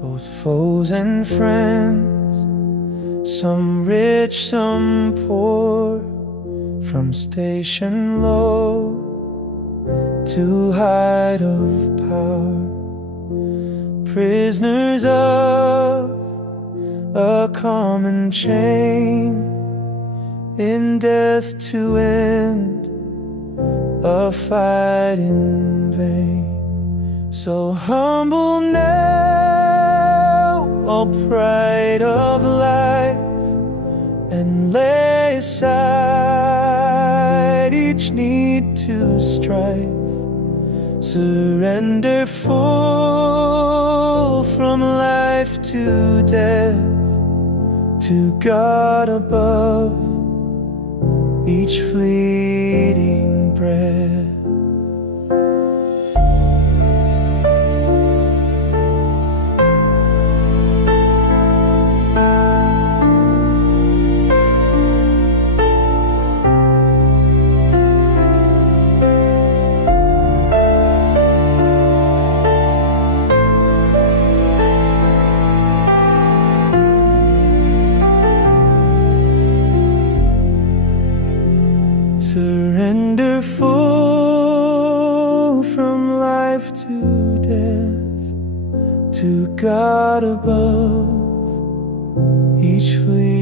both foes and friends, some rich, some poor, from station low to height of power, prisoners of a common chain, in death to end a fight in vain. So humble now all pride of life, and lay aside each need to strive. Surrender full from life to death, to God above each fleeting breath. Surrender full from life to death, to God above each fleeting